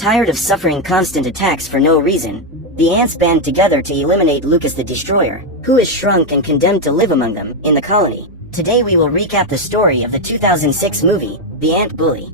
Tired of suffering constant attacks for no reason, the ants band together to eliminate Lucas the Destroyer, who is shrunk and condemned to live among them in the colony. Today we will recap the story of the 2006 movie, The Ant Bully.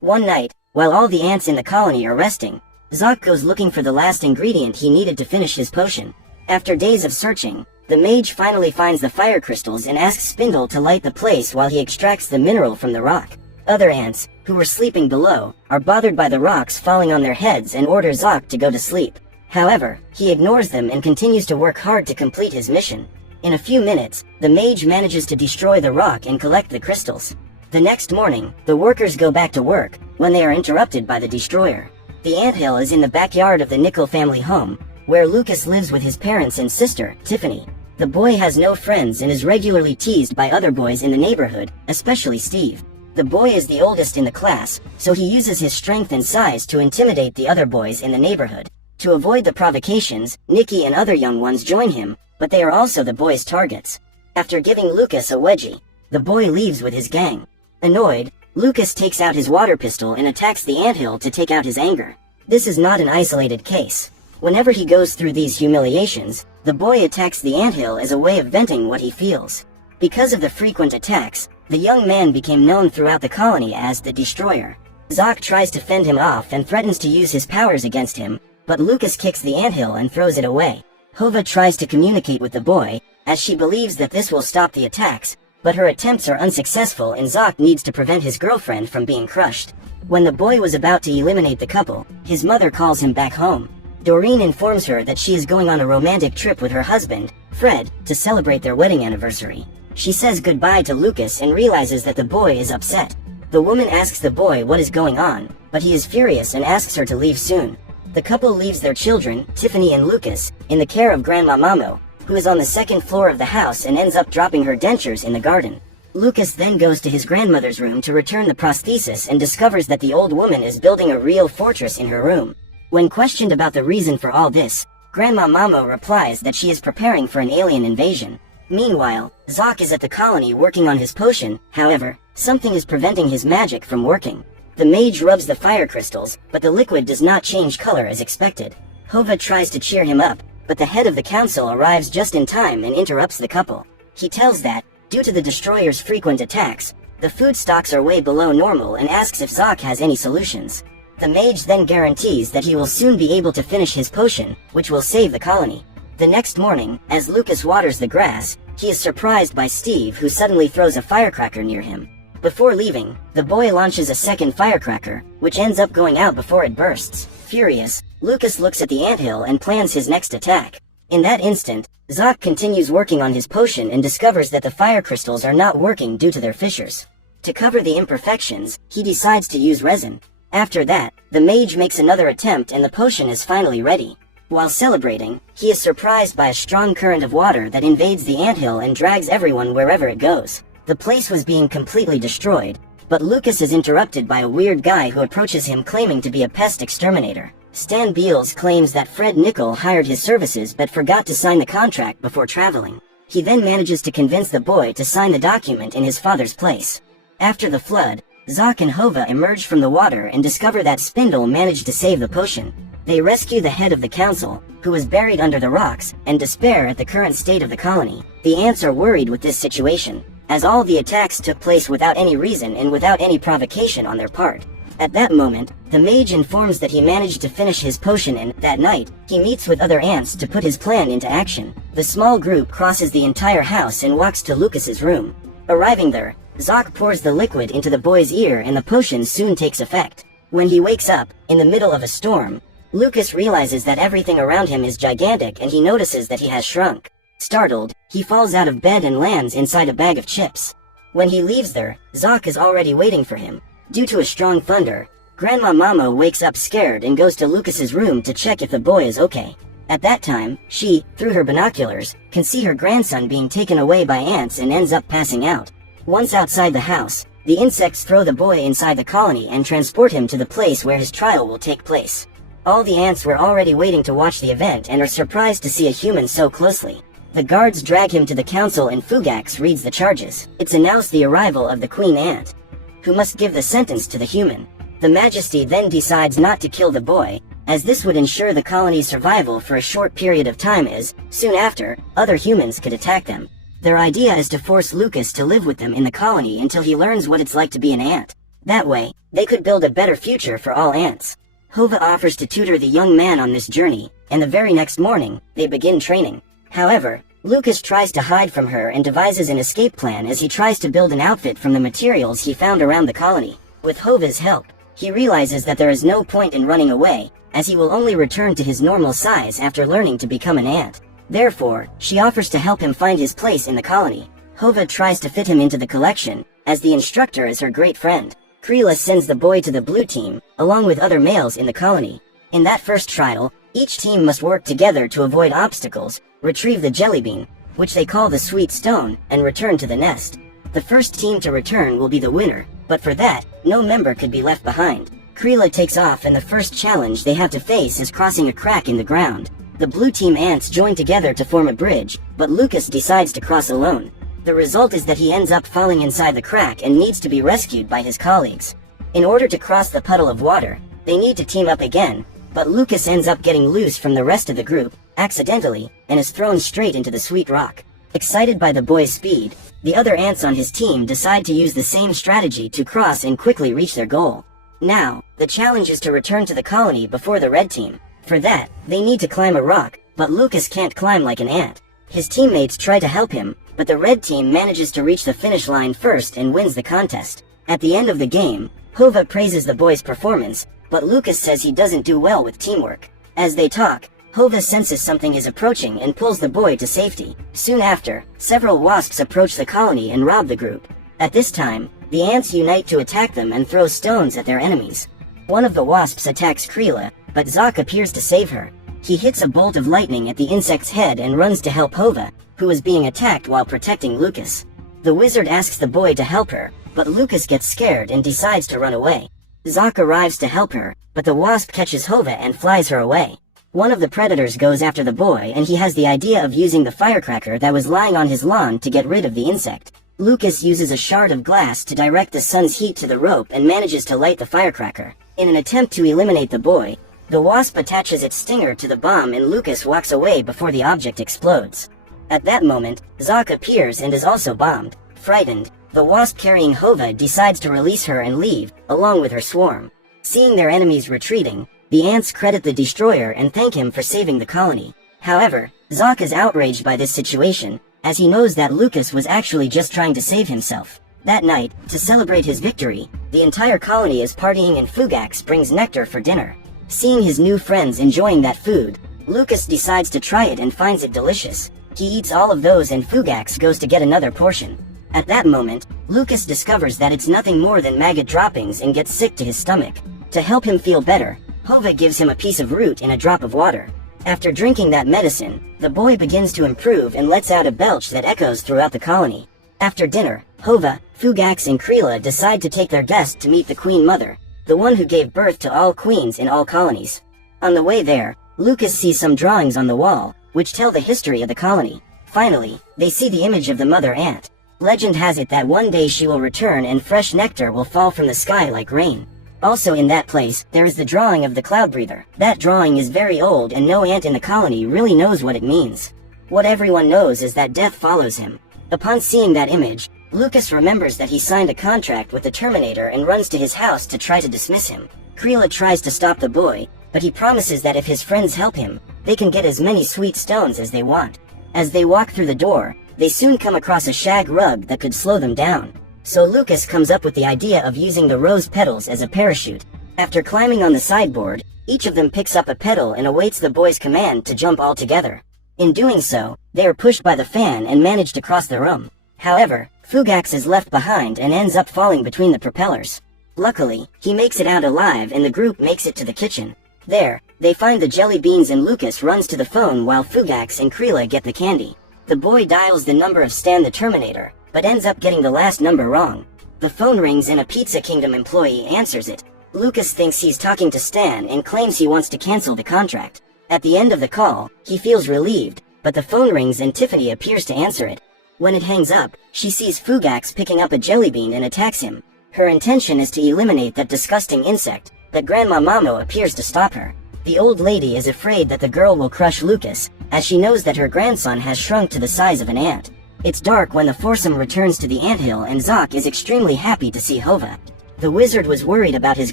One night, while all the ants in the colony are resting, Zoc goes looking for the last ingredient he needed to finish his potion. After days of searching, the mage finally finds the fire crystals and asks Spindle to light the place while he extracts the mineral from the rock. Other ants, who were sleeping below, are bothered by the rocks falling on their heads and order Zoc to go to sleep. However, he ignores them and continues to work hard to complete his mission. In a few minutes, the mage manages to destroy the rock and collect the crystals. The next morning, the workers go back to work, when they are interrupted by the destroyer. The anthill is in the backyard of the Nickel family home, where Lucas lives with his parents and sister, Tiffany. The boy has no friends and is regularly teased by other boys in the neighborhood, especially Steve. The boy is the oldest in the class, so he uses his strength and size to intimidate the other boys in the neighborhood. To avoid the provocations, Nikki and other young ones join him, but they are also the boy's targets. After giving Lucas a wedgie, the boy leaves with his gang. Annoyed, Lucas takes out his water pistol and attacks the anthill to take out his anger. This is not an isolated case. Whenever he goes through these humiliations, the boy attacks the anthill as a way of venting what he feels. Because of the frequent attacks, the young man became known throughout the colony as the Destroyer. Zoc tries to fend him off and threatens to use his powers against him, but Lucas kicks the anthill and throws it away. Hova tries to communicate with the boy, as she believes that this will stop the attacks, but her attempts are unsuccessful and Zoc needs to prevent his girlfriend from being crushed. When the boy was about to eliminate the couple, his mother calls him back home. Doreen informs her that she is going on a romantic trip with her husband, Fred, to celebrate their wedding anniversary. She says goodbye to Lucas and realizes that the boy is upset. The woman asks the boy what is going on, but he is furious and asks her to leave soon. The couple leaves their children, Tiffany and Lucas, in the care of Grandma Mamo, who is on the second floor of the house and ends up dropping her dentures in the garden. Lucas then goes to his grandmother's room to return the prosthesis and discovers that the old woman is building a real fortress in her room. When questioned about the reason for all this, Grandma Mamo replies that she is preparing for an alien invasion. Meanwhile, Zoc is at the colony working on his potion. However, something is preventing his magic from working. The mage rubs the fire crystals, but the liquid does not change color as expected. Hova tries to cheer him up, but the head of the council arrives just in time and interrupts the couple. He tells that, due to the Destroyer's frequent attacks, the food stocks are way below normal and asks if Zoc has any solutions. The mage then guarantees that he will soon be able to finish his potion, which will save the colony. The next morning, as Lucas waters the grass, he is surprised by Steve, who suddenly throws a firecracker near him. Before leaving, the boy launches a second firecracker, which ends up going out before it bursts. Furious, Lucas looks at the anthill and plans his next attack. In that instant, Zoc continues working on his potion and discovers that the fire crystals are not working due to their fissures. To cover the imperfections, he decides to use resin. After that, the mage makes another attempt and the potion is finally ready. While celebrating, he is surprised by a strong current of water that invades the anthill and drags everyone wherever it goes. The place was being completely destroyed, but Lucas is interrupted by a weird guy who approaches him claiming to be a pest exterminator. Stan Beals claims that Fred Nickel hired his services but forgot to sign the contract before traveling. He then manages to convince the boy to sign the document in his father's place. After the flood, Zoc and Hova emerge from the water and discover that Spindle managed to save the potion. They rescue the head of the council, who is buried under the rocks, and despair at the current state of the colony. The ants are worried with this situation, as all the attacks took place without any reason and without any provocation on their part. At that moment, the mage informs that he managed to finish his potion and, that night, he meets with other ants to put his plan into action. The small group crosses the entire house and walks to Lucas's room. Arriving there, Zoc pours the liquid into the boy's ear and the potion soon takes effect. When he wakes up, in the middle of a storm, Lucas realizes that everything around him is gigantic and he notices that he has shrunk. Startled, he falls out of bed and lands inside a bag of chips. When he leaves there, Zoc is already waiting for him. Due to a strong thunder, Grandma Mamo wakes up scared and goes to Lucas's room to check if the boy is okay. At that time, she, through her binoculars, can see her grandson being taken away by ants and ends up passing out. Once outside the house, the insects throw the boy inside the colony and transport him to the place where his trial will take place. All the ants were already waiting to watch the event and are surprised to see a human so closely. The guards drag him to the council and Fugax reads the charges. It's announced the arrival of the Queen Ant, who must give the sentence to the human. The Majesty then decides not to kill the boy, as this would ensure the colony's survival for a short period of time as, soon after, other humans could attack them. Their idea is to force Lucas to live with them in the colony until he learns what it's like to be an ant. That way, they could build a better future for all ants. Hova offers to tutor the young man on this journey, and the very next morning, they begin training. However, Lucas tries to hide from her and devises an escape plan as he tries to build an outfit from the materials he found around the colony. With Hova's help, he realizes that there is no point in running away, as he will only return to his normal size after learning to become an ant. Therefore, she offers to help him find his place in the colony. Hova tries to fit him into the collection, as the instructor is her great friend. Krila sends the boy to the blue team, along with other males in the colony. In that first trial, each team must work together to avoid obstacles, retrieve the jelly bean, which they call the sweet stone, and return to the nest. The first team to return will be the winner, but for that, no member could be left behind. Krila takes off and the first challenge they have to face is crossing a crack in the ground. The blue team ants join together to form a bridge, but Lucas decides to cross alone. The result is that he ends up falling inside the crack and needs to be rescued by his colleagues. In order to cross the puddle of water, they need to team up again, but Lucas ends up getting loose from the rest of the group, accidentally, and is thrown straight into the sweet rock. Excited by the boy's speed, the other ants on his team decide to use the same strategy to cross and quickly reach their goal. Now, the challenge is to return to the colony before the red team. For that, they need to climb a rock, but Lucas can't climb like an ant. His teammates try to help him, but the red team manages to reach the finish line first and wins the contest. At the end of the game, Hova praises the boy's performance, but Lucas says he doesn't do well with teamwork. As they talk, Hova senses something is approaching and pulls the boy to safety. Soon after, several wasps approach the colony and rob the group. At this time, the ants unite to attack them and throw stones at their enemies. One of the wasps attacks Krila, but Zok appears to save her. He hits a bolt of lightning at the insect's head and runs to help Hova, who is being attacked while protecting Lucas. The wizard asks the boy to help her, but Lucas gets scared and decides to run away. Zok arrives to help her, but the wasp catches Hova and flies her away. One of the predators goes after the boy and he has the idea of using the firecracker that was lying on his lawn to get rid of the insect. Lucas uses a shard of glass to direct the sun's heat to the rope and manages to light the firecracker. In an attempt to eliminate the boy, the wasp attaches its stinger to the bomb and Lucas walks away before the object explodes. At that moment, Zok appears and is also bombed. Frightened, the wasp carrying Hova decides to release her and leave, along with her swarm. Seeing their enemies retreating, the ants credit the destroyer and thank him for saving the colony. However, Zok is outraged by this situation, as he knows that Lucas was actually just trying to save himself. That night, to celebrate his victory, the entire colony is partying and Fugax brings nectar for dinner. Seeing his new friends enjoying that food, Lucas decides to try it and finds it delicious. He eats all of those and Fugax goes to get another portion. At that moment, Lucas discovers that it's nothing more than maggot droppings and gets sick to his stomach. To help him feel better, Hova gives him a piece of root in a drop of water. After drinking that medicine, the boy begins to improve and lets out a belch that echoes throughout the colony. After dinner, Hova, Fugax and Krila decide to take their guest to meet the Queen Mother, the one who gave birth to all queens in all colonies. On the way there, Lucas sees some drawings on the wall, which tell the history of the colony. Finally, they see the image of the mother ant. Legend has it that one day she will return and fresh nectar will fall from the sky like rain. Also in that place, there is the drawing of the cloud breather. That drawing is very old and no ant in the colony really knows what it means. What everyone knows is that death follows him. Upon seeing that image, Lucas remembers that he signed a contract with the Terminator and runs to his house to try to dismiss him. Krila tries to stop the boy, but he promises that if his friends help him, they can get as many sweet stones as they want. As they walk through the door, they soon come across a shag rug that could slow them down. So Lucas comes up with the idea of using the rose petals as a parachute. After climbing on the sideboard, each of them picks up a petal and awaits the boy's command to jump all together. In doing so, they are pushed by the fan and manage to cross the room. However, Fugax is left behind and ends up falling between the propellers. Luckily, he makes it out alive and the group makes it to the kitchen. There, they find the jelly beans and Lucas runs to the phone while Fugax and Krila get the candy. The boy dials the number of Stan the Terminator, but ends up getting the last number wrong. The phone rings and a Pizza Kingdom employee answers it. Lucas thinks he's talking to Stan and claims he wants to cancel the contract. At the end of the call, he feels relieved, but the phone rings and Tiffany appears to answer it. When it hangs up, she sees Fugax picking up a jelly bean and attacks him. Her intention is to eliminate that disgusting insect, but Grandma Mamo appears to stop her. The old lady is afraid that the girl will crush Lucas, as she knows that her grandson has shrunk to the size of an ant. It's dark when the foursome returns to the anthill, and Zoc is extremely happy to see Hova. The wizard was worried about his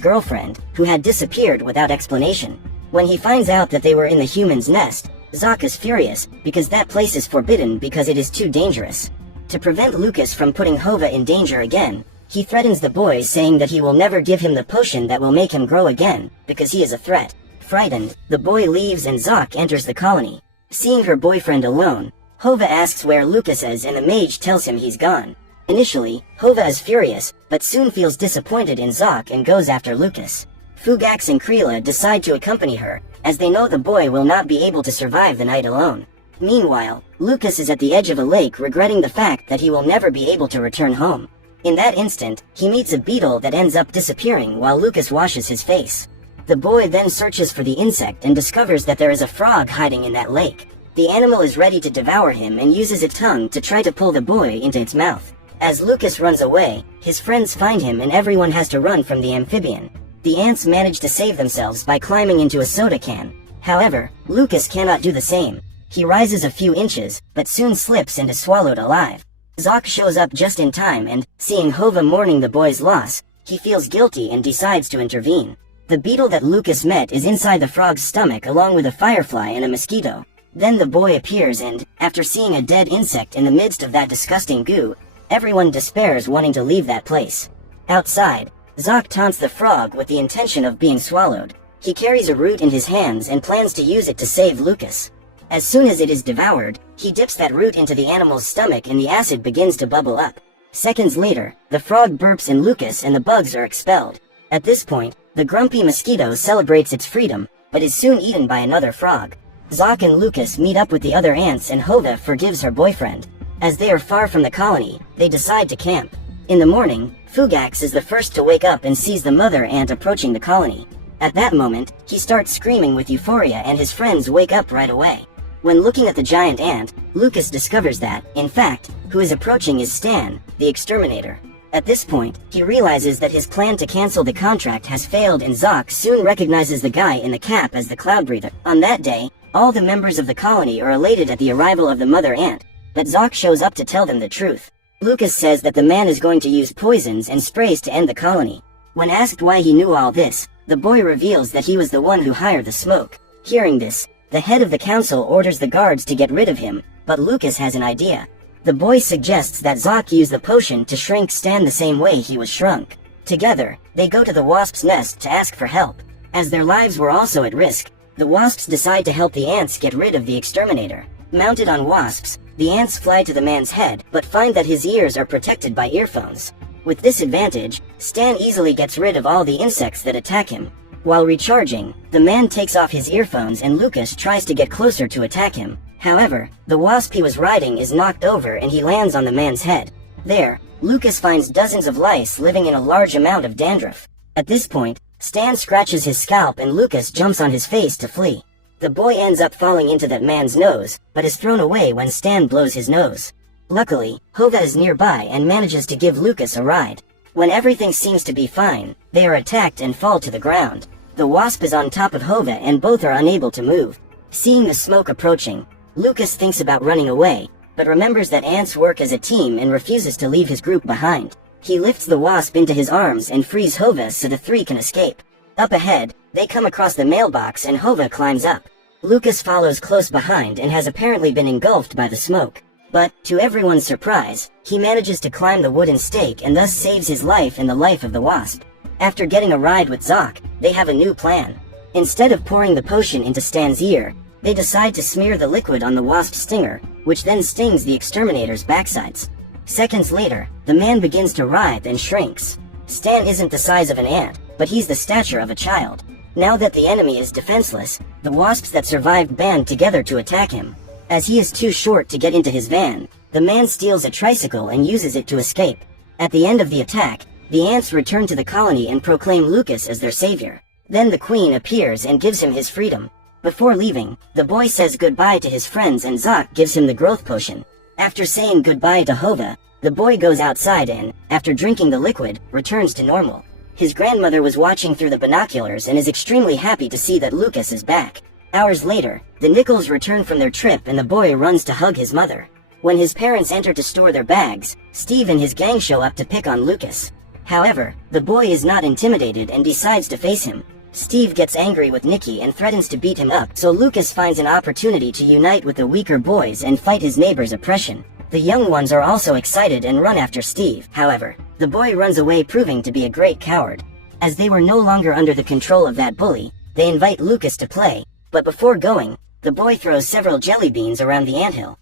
girlfriend, who had disappeared without explanation. When he finds out that they were in the human's nest, Zoc is furious, because that place is forbidden because it is too dangerous. To prevent Lucas from putting Hova in danger again, he threatens the boy, saying that he will never give him the potion that will make him grow again, because he is a threat. Frightened, the boy leaves and Zoc enters the colony. Seeing her boyfriend alone, Hova asks where Lucas is, and the mage tells him he's gone. Initially, Hova is furious, but soon feels disappointed in Zoc and goes after Lucas. Fugax and Krila decide to accompany her, as they know the boy will not be able to survive the night alone. Meanwhile, Lucas is at the edge of a lake, regretting the fact that he will never be able to return home. In that instant, he meets a beetle that ends up disappearing while Lucas washes his face. The boy then searches for the insect and discovers that there is a frog hiding in that lake. The animal is ready to devour him and uses its tongue to try to pull the boy into its mouth. As Lucas runs away, his friends find him and everyone has to run from the amphibian. The ants manage to save themselves by climbing into a soda can. However, Lucas cannot do the same. He rises a few inches, but soon slips and is swallowed alive. Zoc shows up just in time and, seeing Hova mourning the boy's loss, he feels guilty and decides to intervene. The beetle that Lucas met is inside the frog's stomach, along with a firefly and a mosquito. Then the boy appears and, after seeing a dead insect in the midst of that disgusting goo, everyone despairs, wanting to leave that place. Outside, Zoc taunts the frog with the intention of being swallowed. He carries a root in his hands and plans to use it to save Lucas. As soon as it is devoured, he dips that root into the animal's stomach and the acid begins to bubble up. Seconds later, the frog burps in Lucas and the bugs are expelled. At this point, the grumpy mosquito celebrates its freedom, but is soon eaten by another frog. Zoc and Lucas meet up with the other ants and Hova forgives her boyfriend. As they are far from the colony, they decide to camp. In the morning, Fugax is the first to wake up and sees the mother ant approaching the colony. At that moment, he starts screaming with euphoria and his friends wake up right away. When looking at the giant ant, Lucas discovers that, in fact, who is approaching is Stan, the exterminator. At this point, he realizes that his plan to cancel the contract has failed, and Zoc soon recognizes the guy in the cap as the Cloud Breather. On that day, all the members of the colony are elated at the arrival of the mother ant, but Zoc shows up to tell them the truth. Lucas says that the man is going to use poisons and sprays to end the colony. When asked why he knew all this, the boy reveals that he was the one who hired the smoke. Hearing this, the head of the council orders the guards to get rid of him, but Lucas has an idea. The boy suggests that Zoc use the potion to shrink Stan the same way he was shrunk. Together, they go to the wasp's nest to ask for help. As their lives were also at risk, the wasps decide to help the ants get rid of the exterminator. Mounted on wasps, the ants fly to the man's head but find that his ears are protected by earphones. With this advantage, Stan easily gets rid of all the insects that attack him. While recharging, the man takes off his earphones and Lucas tries to get closer to attack him. However, the wasp he was riding is knocked over and he lands on the man's head. There, Lucas finds dozens of lice living in a large amount of dandruff. At this point, Stan scratches his scalp and Lucas jumps on his face to flee. The boy ends up falling into that man's nose, but is thrown away when Stan blows his nose. Luckily, Hova is nearby and manages to give Lucas a ride. When everything seems to be fine, they are attacked and fall to the ground. The wasp is on top of Hova and both are unable to move. Seeing the smoke approaching, Lucas thinks about running away, but remembers that ants work as a team and refuses to leave his group behind. He lifts the wasp into his arms and frees Hova so the three can escape. Up ahead, they come across the mailbox and Hova climbs up. Lucas follows close behind and has apparently been engulfed by the smoke. But, to everyone's surprise, he manages to climb the wooden stake and thus saves his life and the life of the wasp. After getting a ride with Zoc, they have a new plan. Instead of pouring the potion into Stan's ear, they decide to smear the liquid on the wasp's stinger, which then stings the exterminator's backsides. Seconds later, the man begins to writhe and shrinks. Stan isn't the size of an ant, but he's the stature of a child. Now that the enemy is defenseless, the wasps that survived band together to attack him. As he is too short to get into his van, the man steals a tricycle and uses it to escape. At the end of the attack, the ants return to the colony and proclaim Lucas as their savior. Then the queen appears and gives him his freedom. Before leaving, the boy says goodbye to his friends and Zoc gives him the growth potion. After saying goodbye to Hova, the boy goes outside and, after drinking the liquid, returns to normal. His grandmother was watching through the binoculars and is extremely happy to see that Lucas is back. Hours later, the Nichols return from their trip and the boy runs to hug his mother. When his parents enter to store their bags, Steve and his gang show up to pick on Lucas. However, the boy is not intimidated and decides to face him. Steve gets angry with Nicky and threatens to beat him up, so Lucas finds an opportunity to unite with the weaker boys and fight his neighbor's oppression. The young ones are also excited and run after Steve. However, the boy runs away, proving to be a great coward. As they were no longer under the control of that bully, they invite Lucas to play, but before going, the boy throws several jelly beans around the anthill.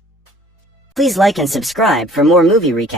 Please like and subscribe for more movie recaps.